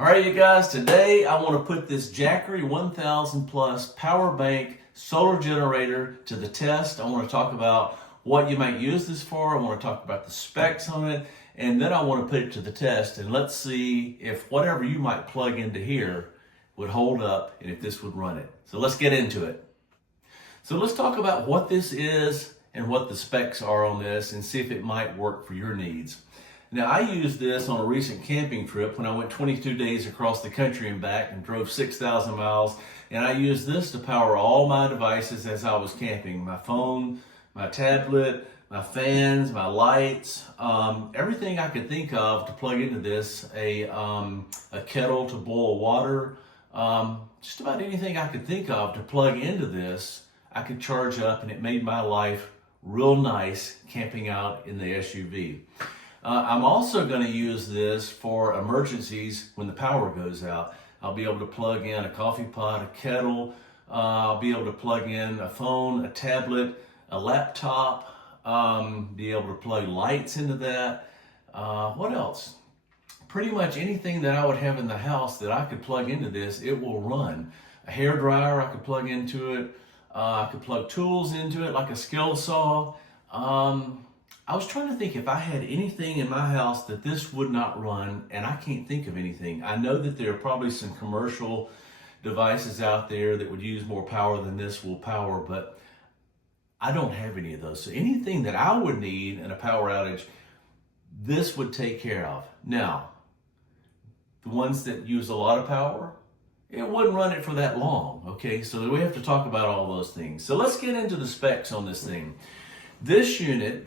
All right, you guys, today I want to put this Jackery 1000 plus power bank solar generator to the test. I want to talk about what you might use this for. I want to talk about the specs on it, and then I want to put it to the test, and let's see if whatever you might plug into here would hold up and if this would run it. So let's get into it. So let's talk about what this is and what the specs are on this and see if it might work for your needs. Now, I used this on a recent camping trip when I went 22 days across the country and back and drove 6,000 miles. And I used this to power all my devices as I was camping. My phone, my tablet, my fans, my lights, everything I could think of to plug into this, a kettle to boil water, just about anything I could think of to plug into this, I could charge up, and it made my life real nice camping out in the SUV. I'm also going to use this for emergencies when the power goes out. I'll be able to plug in a coffee pot, a kettle. I'll be able to plug in a phone, a tablet, a laptop, be able to plug lights into that. What else? Pretty much anything that I would have in the house that I could plug into this, it will run. A hair dryer, I could plug into it. I could plug tools into it like a skill saw. I was trying to think if I had anything in my house that this would not run, and I can't think of anything. I know that there are probably some commercial devices out there that would use more power than this will power, but I don't have any of those. So anything that I would need in a power outage, this would take care of. Now, the ones that use a lot of power, it wouldn't run it for that long, okay? So we have to talk about all those things. So let's get into the specs on this thing. This unit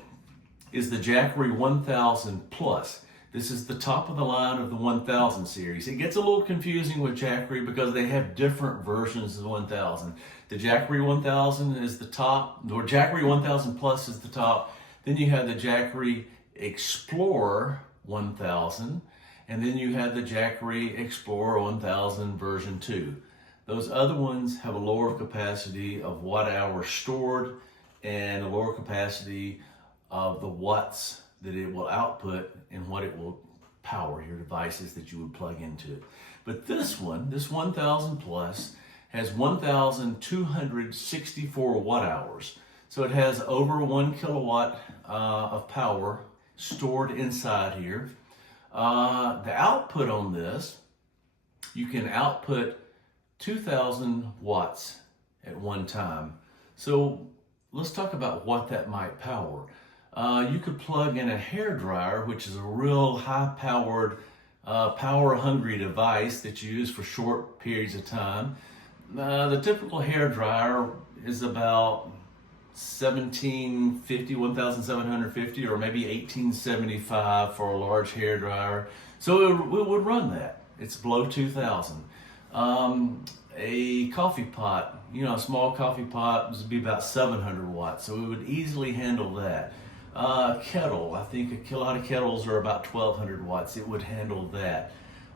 is the Jackery 1000 Plus. This is the top of the line of the 1000 series. It gets a little confusing with Jackery because they have different versions of the 1000. The Jackery 1000 is the top, or Jackery 1000 Plus is the top. Then you have the Jackery Explorer 1000, and then you have the Jackery Explorer 1000 version 2. Those other ones have a lower capacity of watt hours stored and a lower capacity of the watts that it will output and what it will power your devices that you would plug into it. But this one, this 1000 Plus, has 1,264 watt hours. So it has over 1 kilowatt of power stored inside here. The output on this, you can output 2,000 watts at one time. So let's talk about what that might power. You could plug in a hair dryer, which is a real high-powered, power-hungry device that you use for short periods of time. The typical hair dryer is about 1,750, or maybe 1,875 for a large hair dryer. So it would run that. It's below 2,000. A coffee pot, a small coffee pot would be about 700 watts. So it would easily handle that. Kettle, I think a lot of kettles are about 1,200 watts. It would handle that.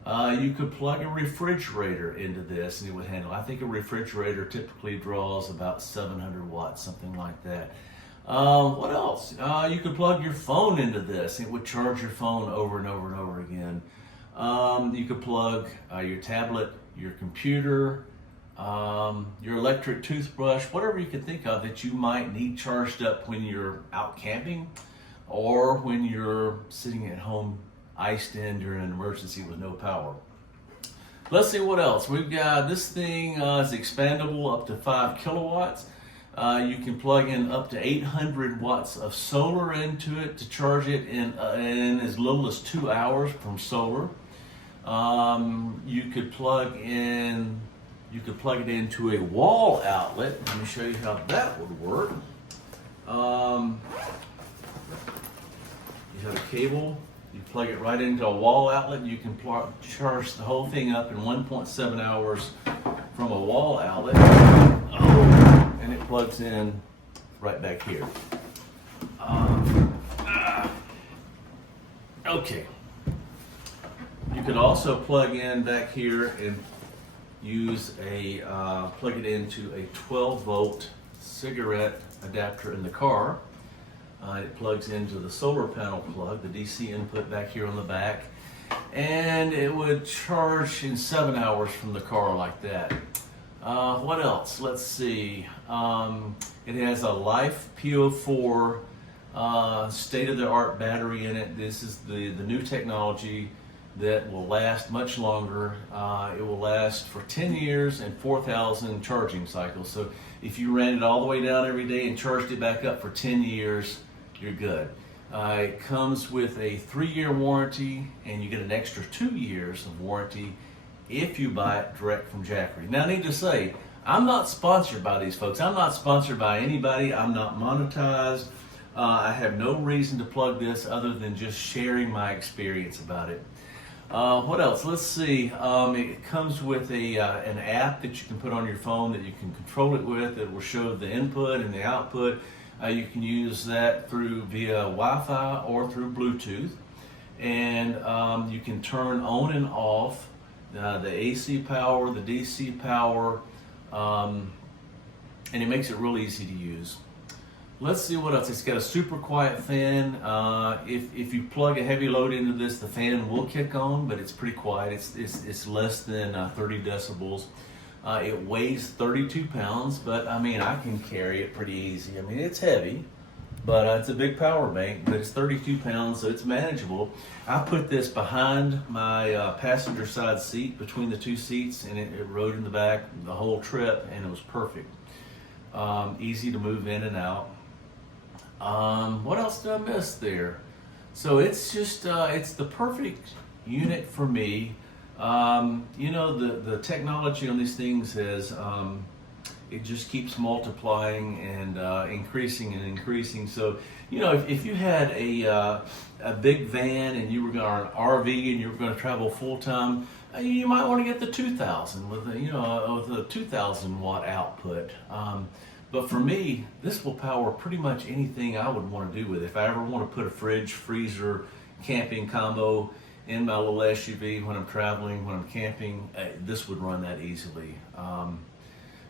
You could plug a refrigerator into this and it would handle. I think a refrigerator typically draws about 700 watts, something like that. What else? You could plug your phone into this. It would charge your phone over and over and over again. You could plug your tablet, your computer, your electric toothbrush, whatever you can think of that you might need charged up when you're out camping or when you're sitting at home iced in during an emergency with no power. Let's see what else. We've got this thing is expandable up to 5 kilowatts. You can plug in up to 800 watts of solar into it to charge it in as little as 2 hours from solar. You could plug it into a wall outlet. Let me show you how that would work. You have a cable. You plug it right into a wall outlet. You can charge the whole thing up in 1.7 hours from a wall outlet. And it plugs in right back here. Okay. You could also plug in back here and use plug it into a 12-volt cigarette adapter in the car. It plugs into the solar panel plug, the DC input back here on the back. and it would charge in 7 hours from the car like that. What else? Let's see. It has a Life PO4 state-of-the-art battery in it. This is the new technology that will last much longer. It will last for 10 years and 4,000 charging cycles. So if you ran it all the way down every day and charged it back up for 10 years, you're good. It comes with a 3-year warranty, and you get an extra 2 years of warranty if you buy it direct from Jackery. Now, I need to say, I'm not sponsored by these folks. I'm not sponsored by anybody. I'm not monetized. I have no reason to plug this other than just sharing my experience about it. What else? Let's see. It comes with an app that you can put on your phone that you can control it with. It will show the input and the output. You can use that via Wi-Fi or through Bluetooth. And you can turn on and off the AC power, the DC power, and it makes it real easy to use. Let's see what else. It's got a super quiet fan. If you plug a heavy load into this, the fan will kick on, but it's pretty quiet. It's less than 30 decibels. It weighs 32 pounds, but I mean, I can carry it pretty easy. I mean, it's heavy, but it's a big power bank, but it's 32 pounds, so it's manageable. I put this behind my passenger side seat, between the two seats, and it rode in the back the whole trip, and it was perfect. Easy to move in and out. What else did I miss there? So it's just, it's the perfect unit for me. You know, the technology on these things is, it just keeps multiplying and increasing and increasing. So, you know, if you had a big van and you were going to an RV and you were going to travel full time, you might want to get the 2000 with a 2000 watt output. But for me, this will power pretty much anything I would want to do with it. If I ever want to put a fridge, freezer, camping combo in my little SUV when I'm traveling, when I'm camping, this would run that easily.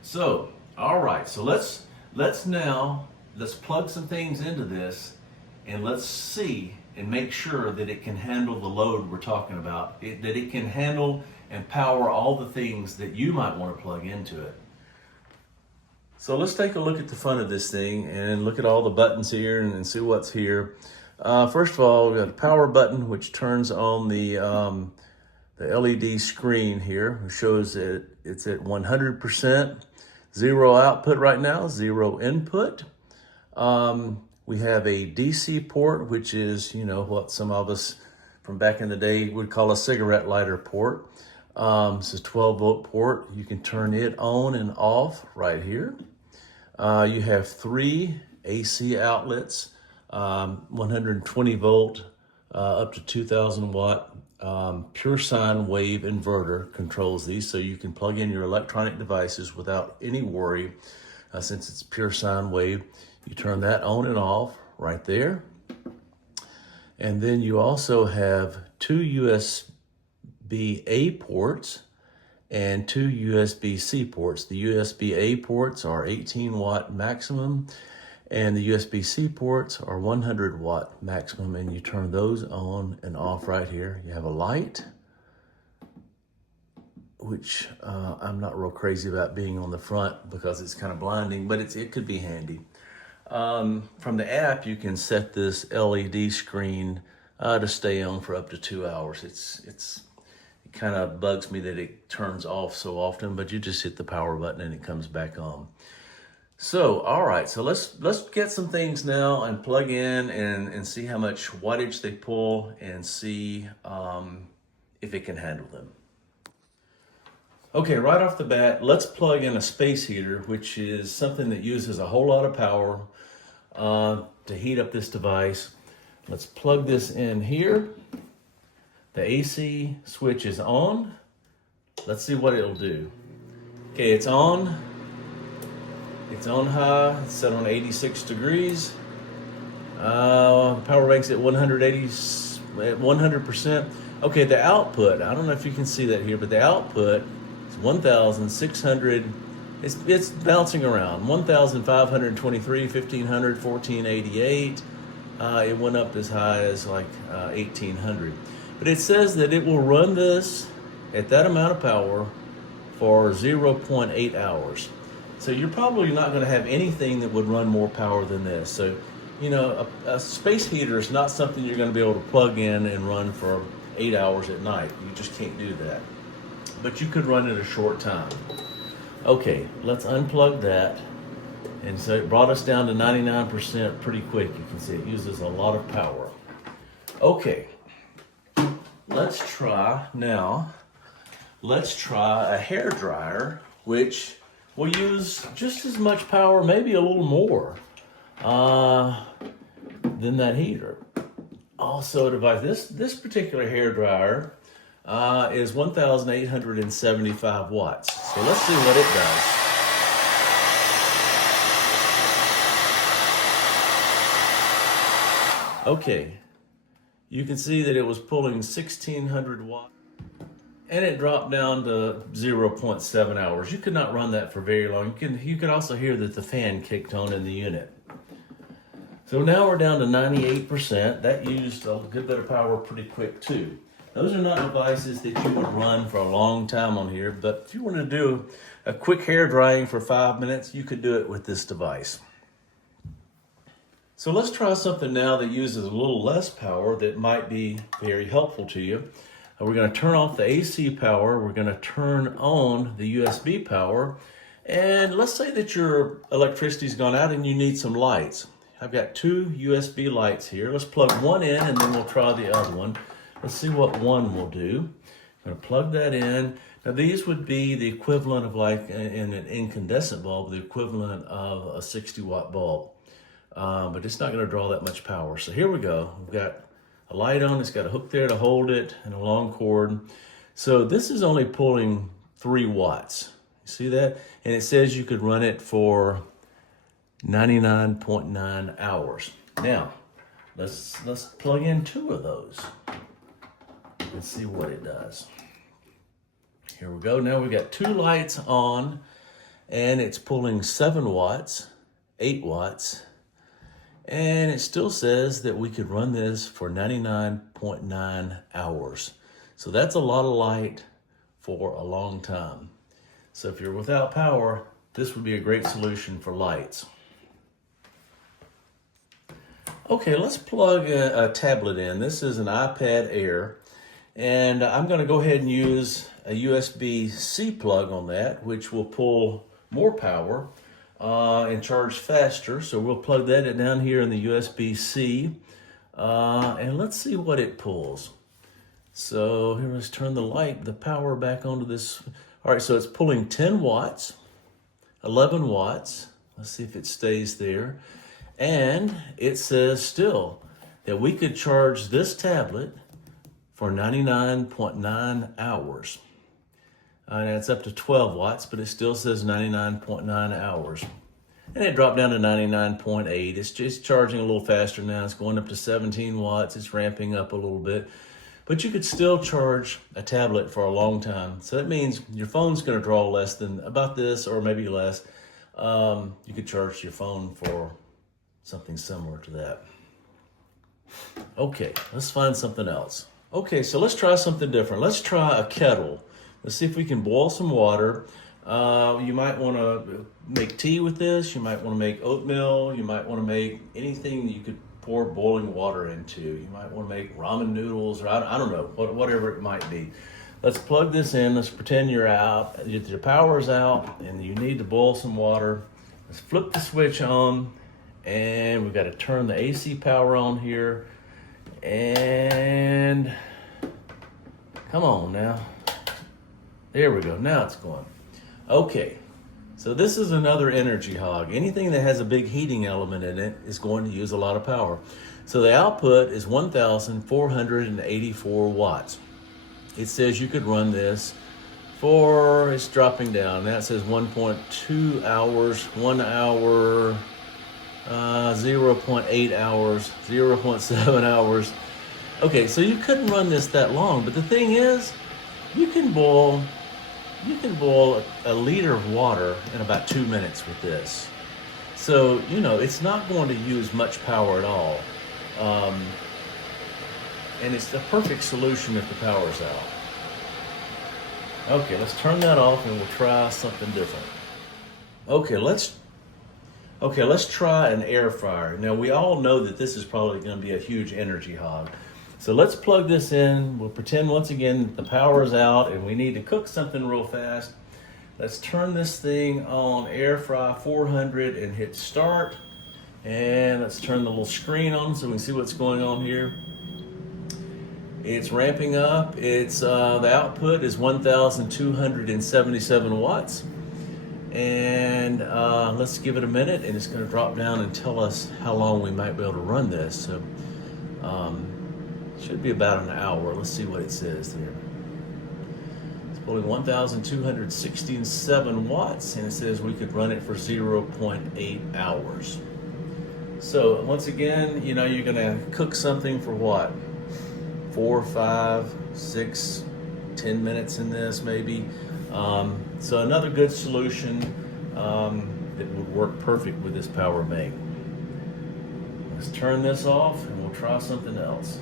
So, all right, so let's plug some things into this, and let's see and make sure that it can handle the load we're talking about, that it can handle and power all the things that you might want to plug into it. So let's take a look at the front of this thing and look at all the buttons here and see what's here. First of all, we've got a power button which turns on the LED screen here, which shows that it's at 100%. Zero output right now, zero input. We have a DC port, which is, you know, what some of us from back in the day would call a cigarette lighter port. It's a 12-volt port. You can turn it on and off right here. You have 3 AC outlets, 120 volt up to 2000 watt. Pure sine wave inverter controls these, so you can plug in your electronic devices without any worry. Since it's pure sine wave, you turn that on and off right there. And then you also have 2 USB-A ports and 2 USB-C ports. The USB-A ports are 18 watt maximum, and the USB-C ports are 100 watt maximum, and you turn those on and off right here. You have a light, which I'm not real crazy about being on the front because it's kind of blinding, but it could be handy. From the app, you can set this LED screen to stay on for up to 2 hours. It kind of bugs me that it turns off so often, but you just hit the power button and it comes back on. So, all right, so let's get some things now and plug in and see how much wattage they pull and see if it can handle them. Okay, right off the bat, let's plug in a space heater, which is something that uses a whole lot of power to heat up this device. Let's plug this in here. The AC switch is on. Let's see what it'll do. Okay, it's on. It's on high, it's set on 86 degrees. Power bank's at 100%. Okay, the output, I don't know if you can see that here, but the output is 1,600, it's bouncing around. 1,523, 1,500, 1,488. It went up as high as like 1,800. But it says that it will run this at that amount of power for 0.8 hours. So you're probably not going to have anything that would run more power than this. So, you know, a space heater is not something you're going to be able to plug in and run for 8 hours at night. You just can't do that. But you could run it a short time. Okay, let's unplug that. And so it brought us down to 99% pretty quick. You can see it uses a lot of power. Okay, let's try a hair dryer, which will use just as much power, maybe a little more than that heater. Also, a device. This particular hair dryer is 1,875 watts. So let's see what it does. Okay, you can see that it was pulling 1,600 watts. And it dropped down to 0.7 hours. You could not run that for very long. You could also hear that the fan kicked on in the unit. So now we're down to 98%. That used a good bit of power pretty quick too. Those are not devices that you would run for a long time on here, but if you want to do a quick hair drying for 5 minutes, you could do it with this device. So let's try something now that uses a little less power that might be very helpful to you. We're going to turn off the AC power. We're going to turn on the USB power. And let's say that your electricity's gone out and you need some lights. I've got 2 USB lights here. Let's plug one in and then we'll try the other one. Let's see what one will do. I'm going to plug that in. Now these would be the equivalent of, like in an incandescent bulb, the equivalent of a 60-watt bulb. But it's not going to draw that much power. So here we go. We've got a light on, it's got a hook there to hold it and a long cord. So this is only pulling 3 watts. You see that? And it says you could run it for 99.9 hours. Now, let's plug in 2 of those. Let's see what it does. Here we go. Now we've got 2 lights on and it's pulling 7 watts, 8 watts, and it still says that we could run this for 99.9 hours. So that's a lot of light for a long time. So if you're without power, this would be a great solution for lights. Okay, let's plug a tablet in. This is an iPad Air, and I'm going to go ahead and use a USB-C plug on that, which will pull more power and charge faster. So we'll plug that down here in the USB-C, and let's see what it pulls. So here, let's turn the power back onto this. All right, so it's pulling 10 watts, 11 watts. Let's see if it stays there. And it says still that we could charge this tablet for 99.9 hours. And it's up to 12 watts, but it still says 99.9 hours. And it dropped down to 99.8. It's just charging a little faster now. It's going up to 17 watts. It's ramping up a little bit. But you could still charge a tablet for a long time. So that means your phone's going to draw less than about this, or maybe less. You could charge your phone for something similar to that. Okay, let's find something else. Okay, so let's try something different. Let's try a kettle. Let's see if we can boil some water. You might want to make tea with this. You might want to make oatmeal. You might want to make anything that you could pour boiling water into. You might want to make ramen noodles, or I don't know, whatever it might be. Let's plug this in. Let's pretend you're out. Your power's out and you need to boil some water. Let's flip the switch on, and we've got to turn the AC power on here. And come on now. There we go. Now it's going. Okay. So this is another energy hog. Anything that has a big heating element in it is going to use a lot of power. So the output is 1,484 watts. It says you could run this for, it's dropping down. That says 1.2 hours, 1 hour, 0.8 hours, 0.7 hours. Okay, so you couldn't run this that long, but the thing is, you can boil a liter of water in about 2 minutes with this. So, you know, it's not going to use much power at all. and it's the perfect solution if the power's out. Okay, let's turn that off and we'll try something different. Okay, let's try an air fryer. Now we all know that this is probably going to be a huge energy hog. So let's plug this in. We'll pretend once again that the power is out and we need to cook something real fast. Let's turn this thing on air fry 400 and hit start. And let's turn the little screen on so we can see what's going on here. It's ramping up. It's the output is 1,277 watts. And let's give it a minute, and it's going to drop down and tell us how long we might be able to run this. So should be about an hour. Let's see what it says there. It's pulling 1,267 watts, and it says we could run it for 0.8 hours. So once again, you know, you're going to cook something for what? 4, 5, 6, 10 minutes in this maybe. So another good solution that would work perfect with this power bank. Let's turn this off and we'll try something else.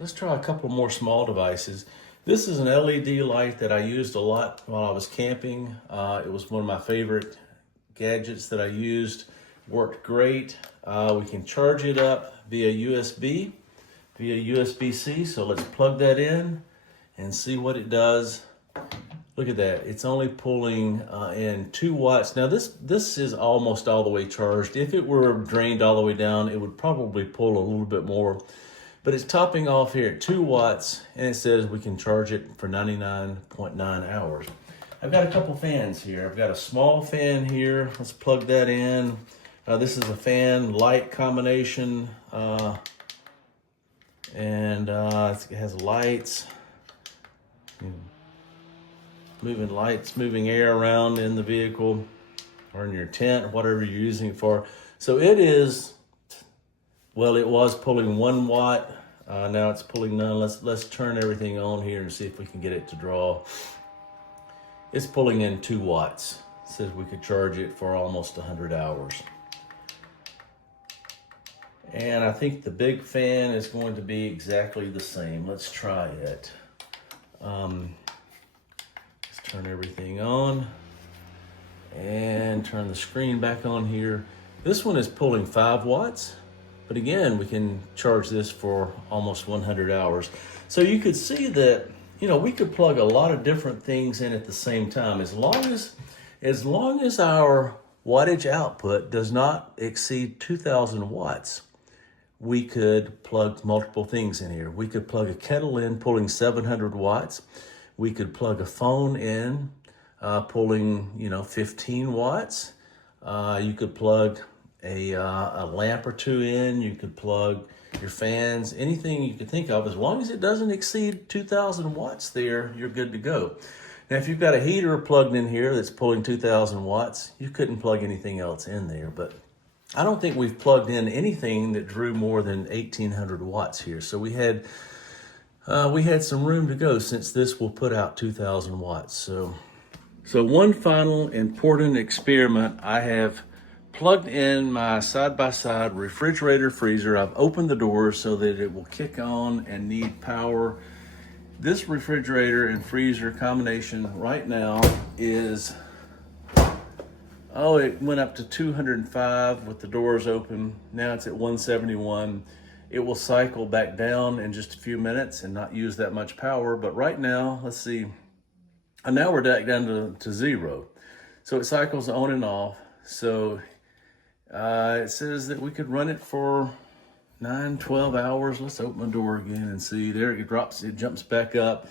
Let's try a couple more small devices. This is an LED light that I used a lot while I was camping. It was one of my favorite gadgets that I used. Worked great. We can charge it up via USB-C. So let's plug that in and see what it does. Look at that. It's only pulling in 2 watts. Now this is almost all the way charged. If it were drained all the way down, it would probably pull a little bit more. But it's topping off here at 2 watts, and it says we can charge it for 99.9 hours. I've got a couple fans here. I've got a small fan here. Let's plug that in. This is a fan light combination, and it has lights, moving lights, moving air around in the vehicle or in your tent or whatever you're using it for. So it is, well, it was pulling 1 watt. Now it's pulling none. Let's turn everything on here and see if we can get it to draw. It's pulling in 2 watts. It says we could charge it for almost 100 hours. And I think the big fan is going to be exactly the same. Let's try it. Let's turn everything on and turn the screen back on here. This one is pulling 5 watts, but again, we can charge this for almost 100 hours. So you could see that, you know, we could plug a lot of different things in at the same time. As long as our wattage output does not exceed 2,000 watts, we could plug multiple things in here. We could plug a kettle in pulling 700 watts. We could plug a phone in pulling, 15 watts. You could plug a lamp or 2 in. You could plug your fans, anything you could think of. As long as it doesn't exceed 2,000 watts there, you're good to go. Now, if you've got a heater plugged in here that's pulling 2,000 watts, you couldn't plug anything else in there. But I don't think we've plugged in anything that drew more than 1,800 watts here. So we had some room to go, since this will put out 2,000 watts. So one final important experiment. I have plugged in my side-by-side refrigerator freezer. I've opened the doors so that it will kick on and need power. This refrigerator and freezer combination right now is, it went up to 205 with the doors open. Now it's at 171. It will cycle back down in just a few minutes and not use that much power. But right now, let's see. And now we're back down to 0. So it cycles on and off. So it says that we could run it for 9-12 hours. Let's open the door again and see. There it drops, it jumps back up.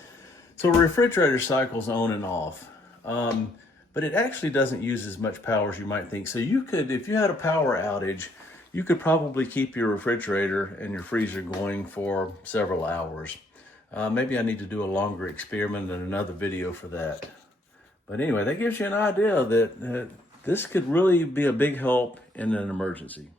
So a refrigerator cycles on and off. But it actually doesn't use as much power as you might think. So you could, if you had a power outage, you could probably keep your refrigerator and your freezer going for several hours. Maybe I need to do a longer experiment and another video for that. But anyway, that gives you an idea that this could really be a big help in an emergency.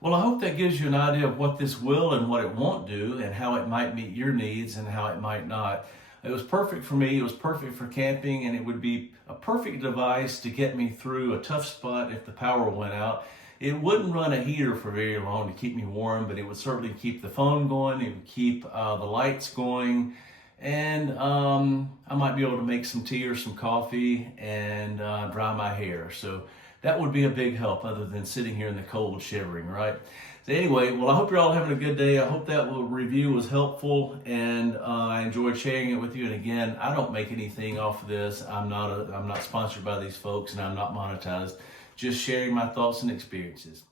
Well, I hope that gives you an idea of what this will and what it won't do, and how it might meet your needs and how it might not. It was perfect for me. It was perfect for camping, and it would be a perfect device to get me through a tough spot if the power went out. It wouldn't run a heater for very long to keep me warm, but it would certainly keep the phone going. It would keep the lights going. And I might be able to make some tea or some coffee and dry my hair. So that would be a big help other than sitting here in the cold shivering, right? So anyway, well, I hope you're all having a good day. I hope that review was helpful, and I enjoyed sharing it with you. And again, I don't make anything off of this. I'm not sponsored by these folks, and I'm not monetized. Just sharing my thoughts and experiences.